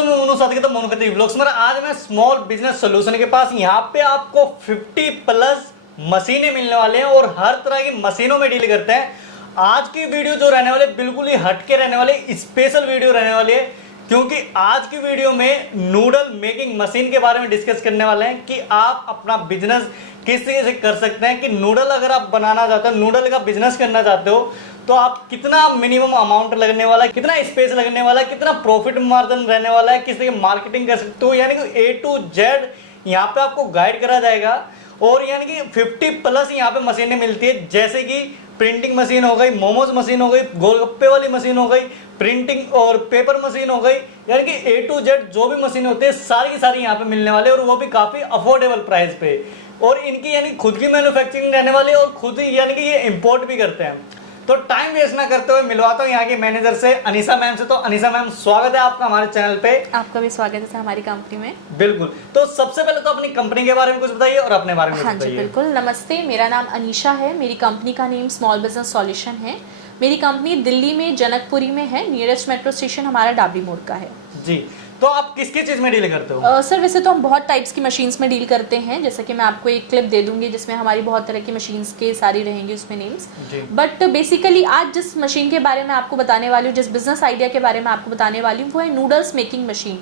दोस्तों, मैं मोनू साथी तो मोनू खत्री व्लॉग्स में आज मैं स्मॉल बिजनेस सॉल्यूशन के पास यहाँ पे आपको 50 प्लस मशीनें मिलने वाले हैं और हर तरह की मशीनों में डील करते हैं। आज की वीडियो जो रहने वाले बिल्कुल ही हटके रहने वाले स्पेशल वीडियो रहने वाली है, क्योंकि आज की वीडियो में नूडल मेकिंग मशीन के बारे में डिस्कस करने वाले हैं कि आप अपना बिजनेस किस तरीके से कर सकते हैं। कि नूडल अगर आप बनाना चाहते हो, नूडल का बिजनेस करना चाहते हो, तो आप कितना मिनिमम अमाउंट लगने वाला है, कितना स्पेस लगने वाला है, कितना प्रॉफिट मार्जिन रहने वाला है, किस तरह की मार्केटिंग कर सकते हो, यानी कि A to Z यहाँ पे आपको गाइड करा जाएगा। और यानी कि 50 प्लस यहाँ पे मशीनें मिलती है, जैसे कि प्रिंटिंग मशीन हो गई, मोमोज मशीन हो गई, गोलगप्पे वाली मशीन हो गई, प्रिंटिंग और पेपर मशीन हो गई, यानी कि A to Z जो भी मशीन होती है सारी की सारी यहाँ पे मिलने वाले, और वो भी काफी अफोर्डेबल प्राइस पे। और इनकी यानी खुद की मैन्युफैक्चरिंग रहने वाली है और खुद ही यानी कि ये इंपोर्ट भी करते हैं। तो टाइम वेस्ट ना करते हुए मिलवाता हूँ यहाँ के मैनेजर से, अनीसा मैम से। तो अनीसा मैम, स्वागत है आपका हमारे चैनल पे। आपका भी स्वागत है हमारी कंपनी में। बिल्कुल। तो सबसे पहले तो अपनी कंपनी के बारे में कुछ बताइए और अपने बारे में हाँ जी बिल्कुल। नमस्ते, मेरा नाम अनीशा है। मेरी कंपनी का नेम स्मॉल बिजनेस सॉल्यूशन है। मेरी कंपनी दिल्ली में जनकपुरी में है। नियरेस्ट मेट्रो स्टेशन हमारा डाबरी मोड़ का है जी। तो आप किस किस चीज में डील करते हो? सर वैसे तो हम बहुत टाइप्स की मशीन्स में डील करते हैं, जैसे कि मैं आपको एक क्लिप दे दूंगी जिसमें हमारी बहुत तरह की मशीन्स के सारी रहेंगी उसमें नेम्स। बट बेसिकली आज जिस मशीन के बारे में आपको बताने वाली हूँ, जिस बिजनेस आइडिया के बारे में आपको बताने वाली हूँ, वो है नूडल्स मेकिंग मशीन।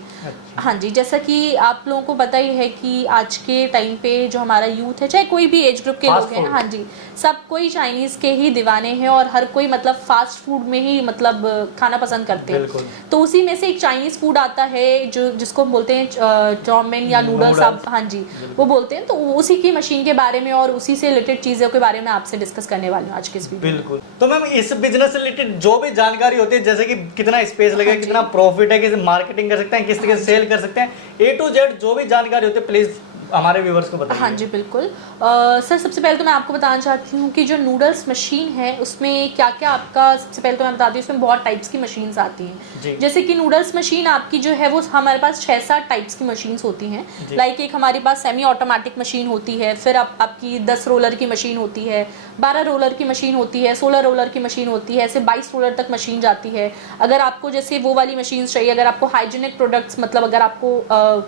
हाँ जी, जैसा कि आप लोगों को पता ही है कि आज के टाइम पे जो हमारा यूथ है, चाहे कोई भी एज ग्रुप के लोग हैं, हाँ जी, सब कोई चाइनीज के ही दीवाने हैं और हर कोई मतलब फास्ट फूड में ही मतलब खाना पसंद करते हैं। तो उसी में से एक चाइनीज फूड आता है जो जिसको बोलते हैं चाउमीन या नूडल्स, आप हाँ जी वो बोलते हैं। तो उसी की मशीन के बारे में और उसी से रिलेटेड चीजों के बारे में आपसे डिस्कस करने वाली हूँ आज के इस वीडियो। बिल्कुल। तो मैम इस बिजनेस से रिलेटेड जो भी जानकारी होती है, जैसे कि कितना स्पेस लगेगा, कितना प्रॉफिट है, किस मार्केटिंग कर सकते हैं, किस तरह से सेल कर सकते हैं, A to Z जो भी जानकारी होती है प्लीज हमारे व्यूवर्स को बताइए। हाँ जी बिल्कुल। सर सबसे पहले तो मैं आपको बताना चाहती हूँ कि जो नूडल्स मशीन है उसमें क्या क्या आपका, सबसे पहले तो मैं बताती हूँ उसमें बहुत टाइप्स की मशीन्स आती हैं। जैसे कि नूडल्स मशीन आपकी जो है वो हमारे पास 6-7 टाइप्स की मशीन्स होती हैं। लाइक एक हमारे पास सेमी ऑटोमेटिक मशीन होती है, फिर आपकी 10 रोलर की मशीन होती है, 12 रोलर की मशीन होती है, 16 रोलर की मशीन होती है, ऐसे 22 रोलर तक मशीन जाती है। अगर आपको जैसे वो वाली मशीन चाहिए, अगर आपको हाइजीनिक प्रोडक्ट्स मतलब अगर आपको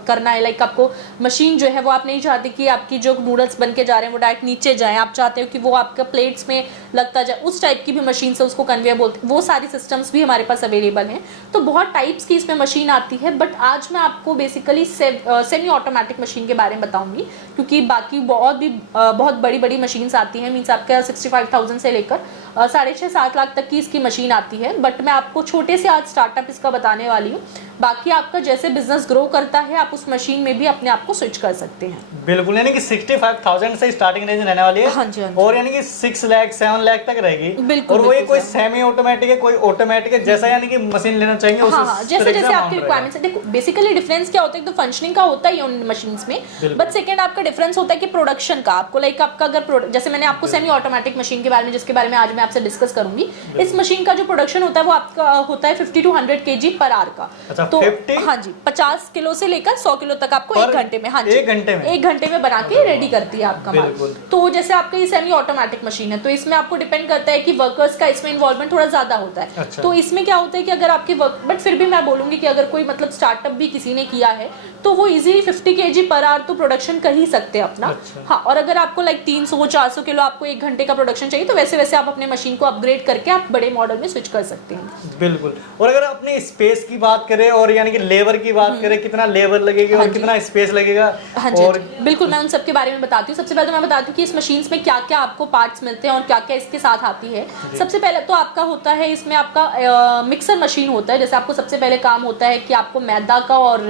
करना है, लाइक आपको मशीन जो है वो आप नहीं चाहते कि आपकी जो नूडल्स बन के जा रहे हैं वो डायरेक्ट नीचे जाए, आप चाहते हो कि वो आपका प्लेट्स में लगता जाए, उस टाइप की भी मशीन से, उसको कन्वेयर बोलते हैं, वो सारी सिस्टम्स भी हमारे पास अवेलेबल हैं। तो बहुत टाइप्स की इसमें मशीन आती है। बट आज मैं आपको बेसिकली सेमी ऑटोमेटिक मशीन के बारे में बताऊंगी, क्योंकि बाकी बहुत बड़ी बड़ी मशीन्स आती हैं। मीन्स आपका 65,000 से लेकर 6.5-7 लाख तक की इसकी मशीन आती है। बट मैं आपको छोटे से आज स्टार्टअप इसका बताने वाली हूँ। बाकी आपका जैसे बिजनेस ग्रो करता है आप उस मशीन में भी अपने आप को स्विच कर सकते हैं। बिल्कुल, यानी कि 65,000 से स्टार्टिंग रेंज रहने वाली है। हाँ जी, हाँ जी। और यानी कि 6 लाख 7 लाख तक रहेगी। बिल्कुल। और वही कोई सेमी ऑटोमेटिक है, कोई ऑटोमेटिक है, जैसा यानी कि मशीन लेना चाहेंगे उस जैसे जैसे आपकी रिक्वायरमेंट्स है। देखो बेसिकली डिफरेंस क्या होता है, तो फंक्शनिंग का होता है उन मशीन्स में, बट सेकंड आपका डिफरेंस होता है कि प्रोडक्शन का। आपको लाइक आपका अगर जैसे मैंने आपको सेमी ऑटोमेटिक मशीन के बारे में, जिसके बारे में आज मैं आपसे डिस्कस करूंगी, इस मशीन का जो प्रोडक्शन होता है वो आपका होता है 50 to 100 kg पर आवर का। तो हाँ जी, 50 किलो से लेकर 100 किलो तक आपको 1 घंटे में, हाँ जी, 1 घंटे में बना के रेडी करती है आपका माल। तो जैसे आपका ये सेमी ऑटोमेटिक मशीन है, तो इसमें आपको डिपेंड करता है कि वर्कर्स का इसमें इन्वॉल्वमेंट थोड़ा ज्यादा होता है। तो इसमें क्या होता है कि अगर आपके वर्क, बट फिर भी मैं बोलूंगी कि अगर कोई मतलब स्टार्टअप भी किसी ने किया है तो वो इजीली 50 kg पर आवर तो प्रोडक्शन कर ही सकते हैं अपना। हाँ, और अगर आपको लाइक 300-400 किलो आपको 1 घंटे का प्रोडक्शन चाहिए, तो वैसे वैसे आप अपने मशीन को अपग्रेड करके आप बड़े मॉडल में स्विच कर सकते हैं। बिल्कुल। और अगर अपने स्पेस की बात करें और यानी कि लेबर की बात करें, कितना लेबर लगेगा और कितना स्पेस लगेगा? हाँ जी, और बिल्कुल मैं उन सब के बारे में बताती हूँ। सबसे पहले तो मैं बताती हूँ कि इस मशीन में क्या क्या आपको पार्ट्स मिलते हैं और क्या क्या इसके साथ आती है। सबसे पहले तो आपका होता है इसमें आपका मिक्सर मशीन होता है। जैसे आपको सबसे पहले काम होता है कि आपको मैदा का और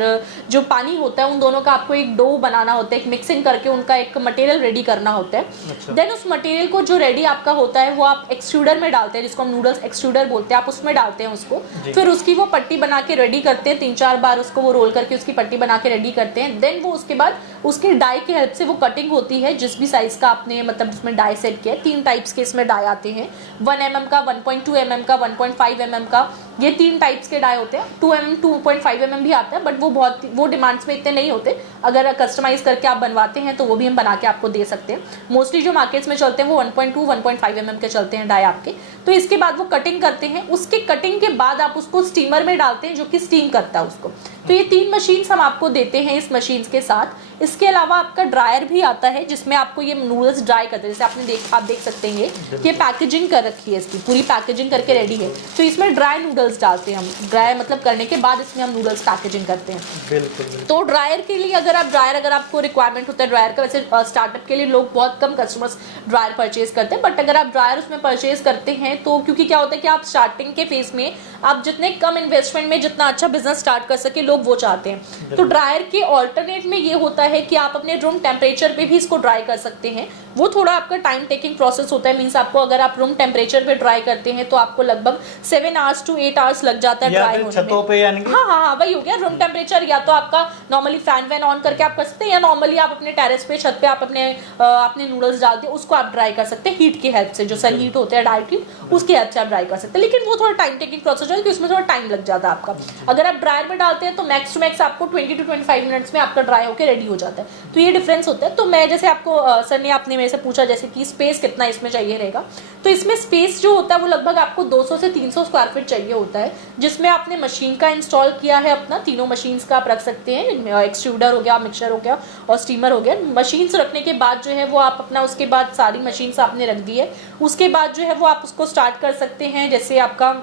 जो पानी होता है उन दोनों का आपको एक डो बनाना होता है, एक मिक्सिंग करके उनका एक मटेरियल रेडी करना होता है। देन उस मटेरियल को जो रेडी आपका होता है वो आप एक्सट्रूडर में डालते हैं, जिसको हम नूडल्स एक्सट्रूडर बोलते हैं, आप उसमें डालते हैं उसको। फिर उसकी वो पट्टी बना के रेडी करते हैं, 3-4 बार उसको वो रोल करके उसकी पट्टी बना के रेडी करते हैं। देन वो उसके बाद उसके डाई की हेल्प से वो कटिंग होती है, जिस भी साइज का आपने मतलब उसमें डाई सेट किया है। 3 टाइप्स के इसमें डाई आते हैं, 1 mm का, 1.2 mm का, 1.5 mm का, ये 3 टाइप्स के डाई होते हैं। 2 mm 2.5 mm भी आता है, बट वो डिमांड्स में इतने नहीं होते। अगर कस्टमाइज करके आप बनवाते हैं तो वो भी हम बना के आपको दे सकते हैं। मोस्टली जो मार्केट्स में चलते हैं वो 1.2 1.5 mm के चलते हैं डाई आपके। तो इसके बाद वो कटिंग करते हैं, उसके कटिंग के बाद आप उसको स्टीमर में डालते हैं जो कि स्टीम करता है उसको। तो ये 3 मशीन्स हम आपको देते हैं इस मशीन्स के साथ। इसके अलावा आपका ड्रायर भी आता है जिसमें आपको ये नूडल्स ड्राई करते हैं। जैसे आप देख सकते हैं कि ये पैकेजिंग कर रखी है, इसकी पूरी पैकेजिंग करके रेडी है। तो इसमें ड्राई नूडल्स डालते हैं हम, ड्राई मतलब करने के बाद इसमें हम नूडल्स पैकेजिंग करते हैं। बिल्कुल। तो ड्रायर के लिए अगर आपको रिक्वायरमेंट होता है ड्रायर का, वैसे स्टार्टअप के लिए लोग बहुत कम कस्टमर्स ड्रायर परचेज करते हैं, बट अगर आप ड्रायर उसमें परचेज करते हैं तो क्योंकि क्या होता है कि आप स्टार्टिंग के फेज में आप जितने कम इन्वेस्टमेंट में जितना अच्छा बिजनेस स्टार्ट कर सके, लोग वो चाहते हैं। तो ड्रायर के ऑल्टरनेट में ये होता है कि आप अपने रूम टेम्परेचर पे भी इसको ड्राई कर सकते हैं। वो थोड़ा आपका टाइम टेकिंग प्रोसेस होता है, मींस आपको अगर आप रूम टेम्परेचर पे ड्राई करते हैं तो आपको लगभग 7 आवर्स to 8 आवर्स लग जाता है ड्राई होने छतों पे यानी कि हाँ वही हो गया रूम टेम्परेचर। या तो आपका नॉर्मली फैन वैन ऑन करके आप कर सकते हैं, या नॉर्मली आप अपने टेरेस पे छत पे आप अपने नूडल्स डाल दिए, उसको आप ड्राई कर सकते हैं हीट की हेल्प से, जो सन हीट होता है डायरेक्ट हीट, उसकी हेल्प से आप ड्राई कर सकते हैं। लेकिन वो थोड़ा टाइम टेकिंग प्रोसेस है क्योंकि उसमें थोड़ा टाइम लग जाता है आपका। अगर आप ड्रायर में डालते हैं तो मैक्स टू मैक्स आपको 20 to 25 मिनट्स में आपका ड्राई होकर रेडी हो जाता है। तो ये डिफरेंस होता है। तो मैं जैसे आपको सर ने आपने मेरे से पूछा जैसे कि स्पेस कितना इसमें चाहिए रहेगा, तो इसमें स्पेस जो होता है वो लगभग आपको 200 से 300 स्क्वायर फीट चाहिए होता है, जिसमें आपने मशीन का इंस्टॉल किया है अपना, तीनों मशीन्स का आप रख सकते हैं। एक्सट्रूडर हो गया, मिक्सर हो गया और स्टीमर हो गया। मशीन्स रखने के बाद जो है वो आप अपना उसके बाद सारी मशीन्स आपने रख दी है, उसके बाद जो है वो आप उसको स्टार्ट कर सकते हैं। जैसे आपका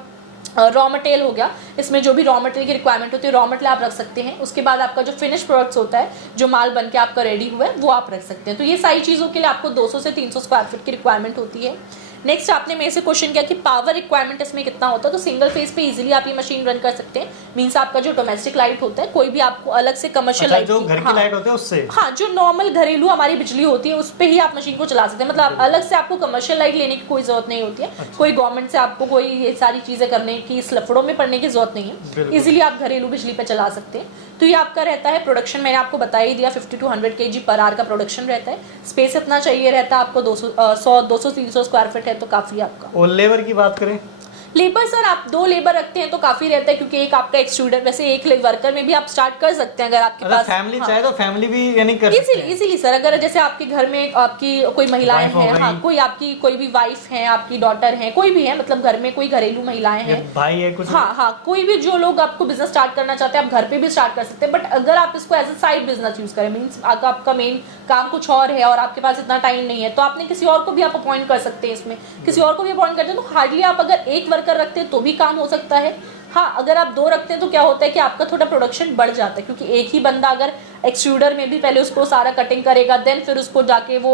रॉ मटेरियल हो गया, इसमें जो भी रॉ मटेरियल की रिक्वायरमेंट होती है रॉ मटेरियल आप रख सकते हैं। उसके बाद आपका जो फिनिश प्रोडक्ट्स होता है, जो माल बन के आपका रेडी हुआ है, वो आप रख सकते हैं। तो ये सारी चीज़ों के लिए आपको 200 से 300 स्क्वायर फीट की रिक्वायरमेंट होती है। नेक्स्ट आपने मेरे से क्वेश्चन किया कि पावर रिक्वायरमेंट इसमें कितना होता है, तो सिंगल फेज पे इजीली आप ये मशीन रन कर सकते हैं। मींस आपका जो डोमेस्टिक लाइट होता है, कोई भी आपको अलग से कमर्शियल लाइट जो घर की लाइट होती है उससे, हाँ जो नॉर्मल घरेलू हमारी बिजली होती है उस पे ही आप मशीन को चला सकते हैं। मतलब अलग से आपको कमर्शियल लाइट लेने की कोई जरूरत नहीं होती है। कोई गवर्नमेंट से आपको कोई ये सारी चीजें करने की, इस लफड़ों में पड़ने की जरूरत नहीं है, इजीली आप घरेलू बिजली पे चला सकते हैं। तो ये आपका रहता है प्रोडक्शन, मैंने आपको बता ही दिया 50 to 100 kg पर आवर का प्रोडक्शन रहता है। स्पेस इतना चाहिए रहता है आपको 200-300 स्क्वायर फीट है तो काफी आपका। और लेबर की बात करें, लेबर सर आप 2 लेबर रखते हैं तो काफी रहता है, क्योंकि एक आपका एक्सट्रूडर, वैसे एक वर्कर में भी आप स्टार्ट कर सकते हैं अगर आपके पास फैमिली चाहे तो फैमिली भी यानी कर सकते हैं इजीली सर। अगर जैसे आपके घर में आपकी कोई महिलाएं हैं, हाँ कोई भी वाइफ है, आपकी डॉटर है, कोई भी है, मतलब घर में कोई घरेलू महिलाएं हैं, भाई है कुछ, हाँ कोई भी जो लोग आपको बिजनेस स्टार्ट करना चाहते हैं आप घर पे भी स्टार्ट कर सकते हैं। बट अगर आप इसको as a side business use करें, मीन्स आपका मेन काम कुछ और है और आपके पास इतना टाइम नहीं है, तो आपने किसी और को भी आप अपॉइंट कर सकते हैं इसमें। किसी और को भी अपॉइंट करते हैं तो हार्डली आप अगर एक वर्कर रखते हैं तो भी काम हो सकता है। हाँ अगर आप 2 रखते हैं तो क्या होता है कि आपका थोड़ा प्रोडक्शन बढ़ जाता है, क्योंकि एक ही बंदा अगर एक्सट्रूडर में भी पहले उसको सारा कटिंग करेगा, देन फिर उसको जाके वो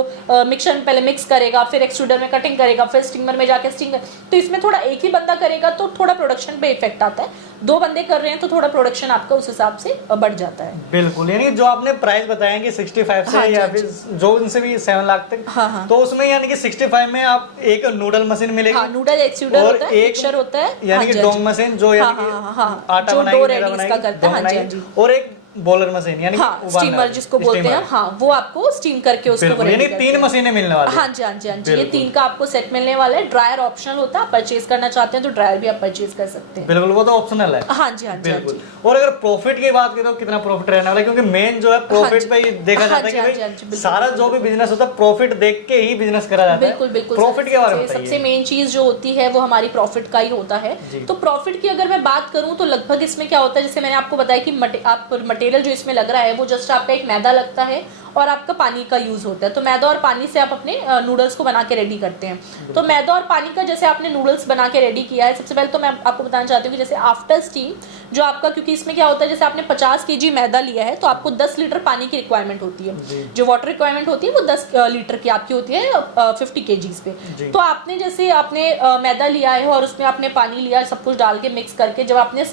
मिक्सर में पहले मिक्स करेगा, फिर एक्सट्रूडर में कटिंग करेगा, फिर स्टीमर में जाके स्टीम, तो इसमें थोड़ा एक ही बंदा करेगा तो थोड़ा प्रोडक्शन पे इफेक्ट आता है। 2 बंदे कर रहे हैं तो थोड़ा प्रोडक्शन आपका उस हिसाब से बढ़ जाता है। बिल्कुल, यानी जो आपने प्राइस बताया कि 65 से या फिर जो उनसे भी 7 लाख तक, तो उसमें यानी कि 65 में आप एक नूडल मशीन मिलेगी, नूडल एक्सट्रूडर होता है, मिक्सर होता है, यानी कि डोंग मशीन जो आटा बनाएगी, और एक बॉलर मशीन यानी स्टीमर जिसको बोलते हैं, हाँ वो आपको स्टीम करके उसको यानी 3 मशीनें मिलने वाली है। हाँ जी, ये 3 का आपको सेट मिलने वाला है। ड्रायर ऑप्शनल होता है, परचेज करना चाहते हैं तो ड्रायर भी आप परचेज कर सकते हैं। बिल्कुल, वो तो ऑप्शनल है। हाँ जी बिल्कुल। और अगर प्रॉफिट की बात करें तो कितना प्रॉफिट रहने वाला है, क्योंकि मेन जो है प्रॉफिट पे ही देखा जाता है कि भाई सारा जो भी बिजनेस होता है प्रॉफिट देख के ही बिजनेस करा जाता है। बिल्कुल प्रॉफिट के बारे में सबसे मेन चीज जो होती है वो हमारी प्रॉफिट का ही होता है। तो प्रॉफिट की अगर मैं बात करूं तो लगभग इसमें क्या होता है, जैसे मैंने आपको बताया कि आप मटेरियल जो इसमें लग रहा है वो जस्ट आपका एक मैदा लगता है और आपका पानी का यूज होता है। तो मैदा और पानी से आप अपने नूडल्स को बना के रेडी करते हैं। तो मैदा और पानी का जैसे आपने नूडल्स बना के रेडी किया है, सबसे पहले तो मैं आपको बताना चाहती हूँ कि जैसे आफ्टर स्टीम जो आपका, क्योंकि इसमें क्या होता है जैसे आपने 50 kg मैदा लिया है तो आपको 10 लीटर पानी की रिक्वायरमेंट होती है। जो वाटर रिक्वायरमेंट होती है वो 10 लीटर की आपकी होती है 50 kg पे। तो आपने जैसे आपने मैदा लिया है और उसमें आपने पानी लिया, सब कुछ डाल के मिक्स करके जब आपने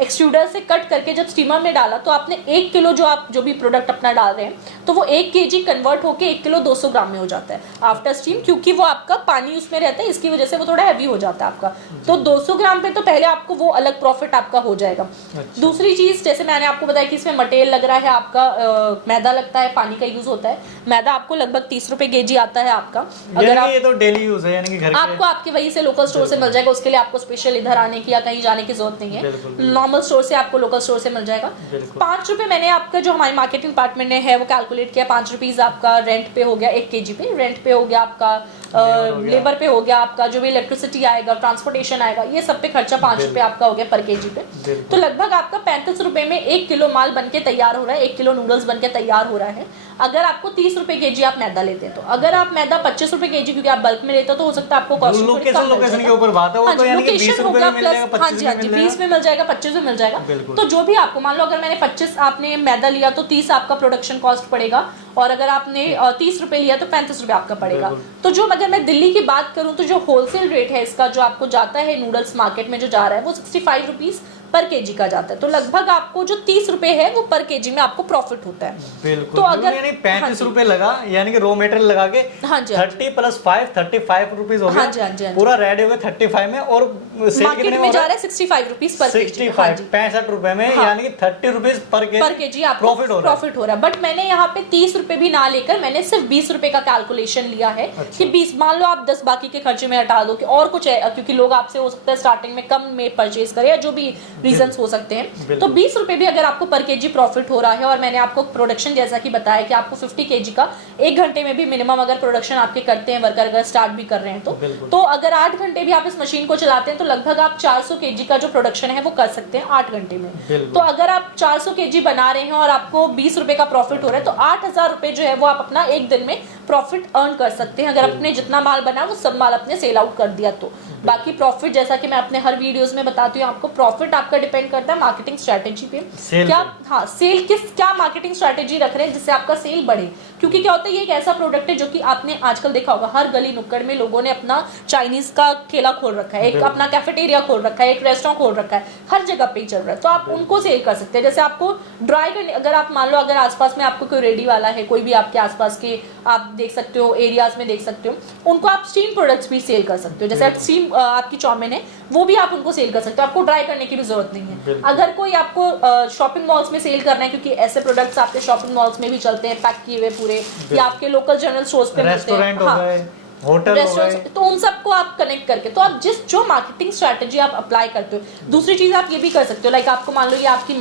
एक्सट्रूडर से कट करके जब स्टीमर में डाला तो आपने 1 किलो जो आप जो भी प्रोडक्ट अपना डाल रहे हैं तो वो 1 kg कन्वर्ट होके 1 किलो 200 ग्राम में हो जाता है आफ्टर स्टीम, क्योंकि वो आपका पानी उसमें रहता है, इसकी वजह से वो थोड़ा हैवी हो जाता है आपका। तो 200 ग्राम पे तो पहले आपको वो अलग प्रॉफिट आपका हो जाएगा। अच्छा। दूसरी चीज जैसे मैंने आपको बताया कि इसमें मटेरियल लग रहा है आपका, मैदा लगता है, पानी का यूज होता है। मैदा आपको लगभग 30 रुपए kg आता है आपका। अगर आप, ये तो डेली यूज है, यानी कि घर आपको आपके वहीं से लोकल स्टोर से मिल जाएगा, उसके लिए आपको स्पेशल इधर आने की या कहीं जाने की जरूरत नहीं है। नॉर्मल स्टोर से आपको लोकल स्टोर से मिल जाएगा। 5 रुपए मैंने आपका जो हमारी मार्केटिंग डिपार्टमेंट ने है वो कैलकुलेट किया, 5 रुपीज आपका रेंट पे हो गया 1 kg पे, रेंट पे हो गया आपका लेबर पे हो गया आपका, जो भी इलेक्ट्रिसिटी आएगा, ट्रांसपोर्टेशन आएगा, ये सब पे खर्चा 5 रुपए आपका हो गया पर केजी पे। तो लगभग आपका 35 रुपए में 1 किलो माल बन के तैयार हो रहा है, 1 किलो नूडल्स बन के तैयार हो रहा है। अगर आपको 30 रुपए केजी आप मैदा लेते हैं, तो अगर आप मैदा 25 रुपए केजी क्योंकि आप बल्क में लेते हो, तो हो सकता है आपको कॉस्ट लोकेशन के ऊपर बात है, वो तो यानी कि 20 रुपए में मिल जाएगा, 25 में मिल जाएगा, 20 में मिल जाएगा, 25 में मिल जाएगा। तो जो भी आपको, मान लो अगर मैंने 25 आपने मैदा लिया तो 30 आपका प्रोडक्शन कॉस्ट पड़ेगा, और अगर आपने 30 रुपए लिया तो 35 रुपए आपका पड़ेगा। तो जो अगर मैं दिल्ली की बात करूं तो जो होलसेल रेट है इसका, जो आपको जाता है नूडल्स मार्केट में जो जा रहा है, वो 65 रुपीज पर केजी का जाता है। तो लगभग आपको जो 30 रुपए है वो पर केजी में आपको प्रॉफिट होता है। बिल्कुल। तो अगर यानी 35 रुपए लगा, यानी कि रॉ मटेरियल लगा के 30 + 5 35 रुपीज हो गया, पूरा रेडी हो गया 35 में, और मार्केट में जा रहा है 65 रुपीज पर केजी, 65 रुपए में, यानी कि 30 रुपीज पर केजी आपको प्रॉफिट हो रहा है। बट मैंने यहाँ पे 30 रुपए भी ना लेकर मैंने सिर्फ 20 रुपए का कैलकुलेशन लिया है कि 20, मान लो आप 10 बाकी के खर्चे में हटा दो, और कुछ है क्योंकि लोग आपसे हो सकता है स्टार्टिंग में कम में परचेज करें, या जो भी रीजंस हो सकते हैं, तो 20 रुपए भी अगर आपको पर केजी प्रॉफिट हो रहा है, और मैंने आपको प्रोडक्शन जैसा कि बताया कि आपको 50 केजी का 1 घंटे में भी मिनिमम अगर प्रोडक्शन आपके करते हैं वर्कर, अगर स्टार्ट भी कर रहे हैं तो अगर 8 घंटे भी आप इस मशीन को चलाते हैं तो लगभग आप 400 केजी का जो प्रोडक्शन है वो कर सकते हैं 8 घंटे में। तो अगर आप 400 केजी बना रहे हैं और आपको 20 रुपए का प्रॉफिट हो रहा है, तो 8000 रुपए जो है वो आप अपना एक दिन में प्रॉफिट अर्न कर सकते हैं, अगर अपने जितना माल बना वो सब माल अपने सेल आउट कर दिया तो। बाकी प्रॉफिट जैसा कि मैं अपने हर वीडियोस में बताती हूँ, आपको प्रॉफिट आपका डिपेंड करता है मार्केटिंग स्ट्रेटेजी पे, क्या सेल क्या मार्केटिंग स्ट्रेटेजी रख रहे हैं जिससे आपका सेल बढ़े। क्योंकि क्या होता है, ये एक ऐसा प्रोडक्ट है जो कि आपने आजकल देखा होगा हर गली नुक्कड़ में लोगों ने अपना चाइनीज का ठेला खोल रखा है, एक अपना कैफेटेरिया खोल रखा है, एक रेस्टोरेंट खोल रखा है, हर जगह पे ही चल रहा है, तो आप उनको सेल कर सकते हैं। जैसे आपको ड्राई करने, अगर आप मान लो अगर आसपास में आपको कोई रेडी वाला है, कोई भी आपके आसपास के आप देख सकते हो एरियाज में देख सकते हो, उनको आप स्टीम प्रोडक्ट्स भी सेल कर सकते हो। जैसे स्टीम आपकी चाउमीन है वो भी आप उनको सेल कर सकते हो, आपको ड्राई करने की भी जरूरत नहीं है। अगर कोई आपको शॉपिंग मॉल्स में सेल करना है, क्योंकि ऐसे प्रोडक्ट्स आपके शॉपिंग मॉल्स में भी चलते हैं पैक किए हुए पूरे, या आपके लोकल जनरल स्टोर्स पे मिलते हैं, होटल रेस्टोरेंट, तो उन सबको आप कनेक्ट करके, तो आप जो मार्केटिंग स्ट्रेटेजी आप अप्लाई करते हो। दूसरी चीज आप ये भी कर सकते हो, लाइक आपको मान लो ये आपकी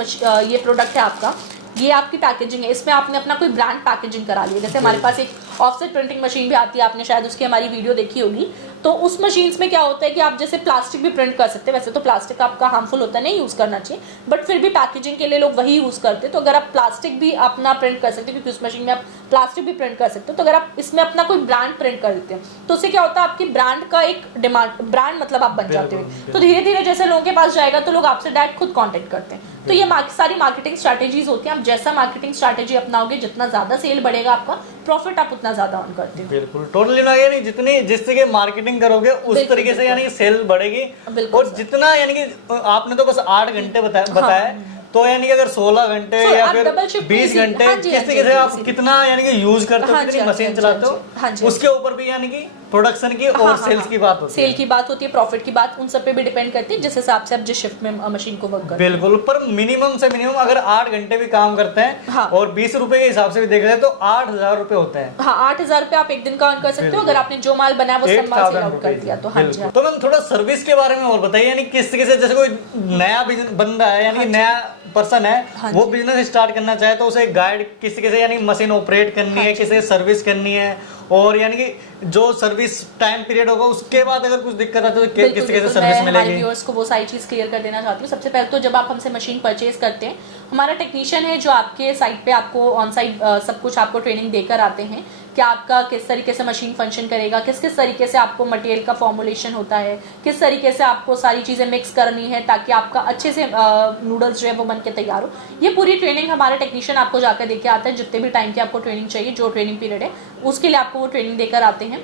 ये प्रोडक्ट है आपका, ये आपकी पैकेजिंग है, इसमें आपने अपना कोई ब्रांड पैकेजिंग करा लिया। जैसे हमारे पास एक ऑफसेट प्रिंटिंग मशीन भी आती है, आपने शायद उसकी हमारी वीडियो देखी होगी। तो उस मशीन्स में क्या होता है कि आप जैसे प्लास्टिक भी प्रिंट कर सकते हैं, वैसे तो प्लास्टिक आपका हार्मफुल होता है, नहीं यूज करना चाहिए, बट फिर भी पैकेजिंग के लिए लोग वही यूज करते हैं। तो अगर आप प्लास्टिक भी अपना प्रिंट कर सकते हैं, क्योंकि उस मशीन में आप प्लास्टिक भी प्रिंट कर सकते हो, तो अगर आप इसमें अपना कोई ब्रांड प्रिंट कर देते हैं तो उससे क्या होता है, आपकी ब्रांड का एक डिमांड, ब्रांड मतलब आप बन जाते हो। तो धीरे धीरे जैसे लोगों के पास जाएगा तो लोग आपसे डायरेक्ट खुद कॉन्टेक्ट करते हैं। तो ये सारी मार्केटिंग स्ट्रैटेजीज होती हैं। आप जैसा मार्केटिंग स्ट्रैटेजी अपनाओगे, जितना ज्यादा सेल बढ़ेगा आपका, प्रॉफिट आप उतना ज्यादा अर्न करते हो। बिल्कुल, टोटली ना, यानी जितनी जिस तरीके मार्केटिंग करोगे उस तरीके से यानी सेल बढ़ेगी। और जितना यानी कि आपने तो बस 8 घंटे बताया, तो यानी कि अगर 16 घंटे या फिर 20 घंटे किस तरीके से आप कितना यानी कि यूज करते हो, कितनी मशीन चलाते हो, उसके ऊपर भी यानी कि प्रोडक्शन की और सेल्स की बात होती है, सेल की बात होती है, प्रॉफिट की बात, उन सब पे भी डिपेंड करती है जिस हिसाब से आप जिस शिफ्ट में मशीन को वर्क करते हैं। बिल्कुल, पर मिनिमम से मिनिमम अगर 8 घंटे भी काम करते हैं और 20 रुपए के हिसाब से भी देखा जाए तो 8000 रुपए होते हैं। हाँ, 8000 रुपए आप एक दिन का अर्न कर सकते हो अगर आपने जो माल बनाया वो सब माल सेल आउट कर दिया तो। हाँ जी। तो मैम थोड़ा सर्विस के बारे में और बताइए, यानी किस तरीके से, जैसे कोई नया बंदा है यानी नया पर्सन है, वो बिजनेस स्टार्ट करना चाहे तो उसे गाइड किस तरीके से, यानी मशीन ऑपरेट करनी है, किसे सर्विस करनी है, और यानी कि जो सर्विस टाइम पीरियड होगा उसके बाद अगर कुछ दिक्कत आती है तो किस तरीके से सर्विस मिलेगी। हमारे व्यूअर्स को वो सारी चीज क्लियर कर देना चाहती हूँ। सबसे पहले तो जब आप हमसे मशीन परचेज करते हैं, हमारा टेक्नीशियन है जो आपके साइट पे आपको ऑन साइट सब कुछ आपको ट्रेनिंग देकर आते हैं कि आपका किस तरीके से मशीन फंक्शन करेगा, किस किस तरीके से आपको मटेरियल का फॉर्मुलेशन होता है, किस तरीके से आपको सारी चीजें मिक्स करनी है ताकि आपका अच्छे से नूडल्स जो है वो बन के तैयार हो। ये पूरी ट्रेनिंग हमारा टेक्नीशियन आपको जाकर देके आता है। जितने भी टाइम की आपको ट्रेनिंग चाहिए, जो ट्रेनिंग पीरियड है उसके लिए आपको वो ट्रेनिंग देकर आते हैं।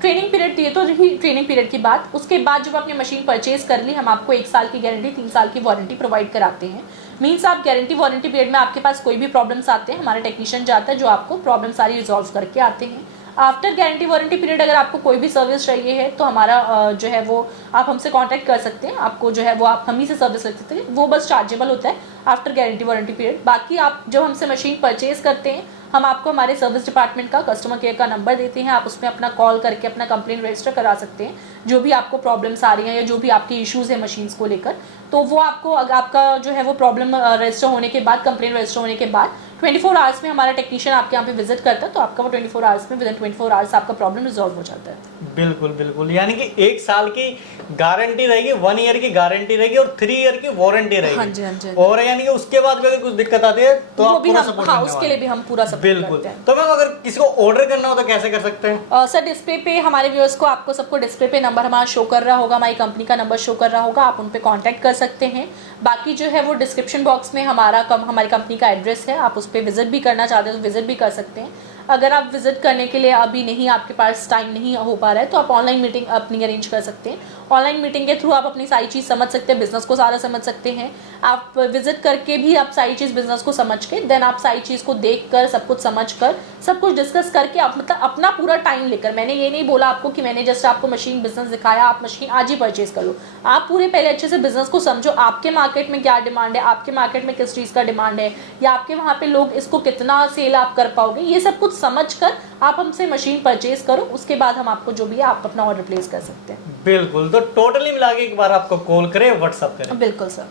ट्रेनिंग पीरियड दिए तो रही ट्रेनिंग पीरियड की बात। उसके बाद जब आपने मशीन परचेज कर ली, हम आपको 1 साल की गारंटी, 3 साल की वारंटी प्रोवाइड कराते हैं। मीन्स आप गारंटी वारंटी पीरियड में आपके पास कोई भी प्रॉब्लम्स आते हैं, हमारा टेक्नीशियन जाता है जो आपको प्रॉब्लम सारी रिजॉल्व करके आते हैं। आफ्टर गारंटी वारंटी पीरियड अगर आपको कोई भी सर्विस चाहिए है तो हमारा जो है वो आप हमसे कांटेक्ट कर सकते हैं। आपको जो है वो आप हम ही से सर्विस ले सकते हैं, वो बस चार्जेबल होता है आफ्टर गारंटी वारंटी पीरियड। बाकी आप जब हमसे मशीन परचेज करते हैं, हम आपको हमारे सर्विस डिपार्टमेंट का कस्टमर केयर का नंबर देते हैं, आप उसमें अपना कॉल करके अपना कंप्लेंट रजिस्टर करा सकते हैं। जो भी आपको प्रॉब्लम्स आ रही हैं या जो भी आपकी इश्यूज है मशीन्स को लेकर, तो वो आपको आपका जो है वो प्रॉब्लम रजिस्टर होने के बाद, कंप्लेंट रजिस्टर होने के बाद 24 आवर्स में हमारा टेक्नीशियन आपके यहाँ पे विजिट करता है, तो आपका वो 24 आवर्स में, विदिन 24 आवर्स आपका प्रॉब्लम रिजॉल्व हो जाता है। बिल्कुल बिल्कुल, यानी कि 1 साल की गारंटी रहेगी, 1 ईयर की गारंटी रहेगी और 3 ईयर की वारंटी रहेगी। हाँ जी, हाँ जी। और यानी कि उसके बाद भी अगर कुछ दिक्कत आती है तो आप पूरा सपोर्ट हाँ, करने उसके वाले लिए भी हम पूरा सपोर्ट बिल्कुल करते हैं। तो मैम अगर किसी को ऑर्डर करना हो तो कैसे कर सकते हैं? सर डिस्प्ले पे हमारे व्यूअर्स को आपको सबको डिस्प्ले पे नंबर हमारा शो कर रहा होगा, हमारी कंपनी का नंबर शो कर रहा होगा, आप उन पे कांटेक्ट कर सकते हैं। बाकी जो है वो डिस्क्रिप्शन बॉक्स में हमारी कंपनी का एड्रेस है, आप उस पर विजिट भी करना चाहते हैं तो विजिट भी कर सकते हैं। अगर आप विजिट करने के लिए अभी नहीं, आपके पास टाइम नहीं हो पा रहा है, तो आप ऑनलाइन मीटिंग अपनी अरेंज कर सकते हैं। ऑनलाइन मीटिंग के थ्रू आप अपनी सारी चीज़ समझ सकते हैं, बिजनेस को सारा समझ सकते हैं। आप विजिट करके भी आप सारी चीज़ बिजनेस को समझ के देन आप सारी चीज़ को देख कर, सब कुछ समझ कर, सब कुछ डिस्कस करके आप मतलब अपना पूरा टाइम लेकर, मैंने ये नहीं बोला आपको कि मैंने जस्ट आपको मशीन बिजनेस दिखाया, आप मशीन आज ही परचेज कर लो। आप पूरे पहले अच्छे से बिजनेस को समझो, आपके मार्केट में क्या डिमांड है, आपके मार्केट में किस चीज़ का डिमांड है, या आपके वहाँ पे लोग इसको कितना सेल आप कर पाओगे, ये सब कुछ समझ कर आप हमसे मशीन परचेज करो। उसके बाद हम आपको जो भी है आप अपना ऑर्डर प्लेस कर सकते हैं। बिल्कुल, तो टोटली मिला के एक बार आपको कॉल करें, व्हाट्सअप करें। बिल्कुल सर।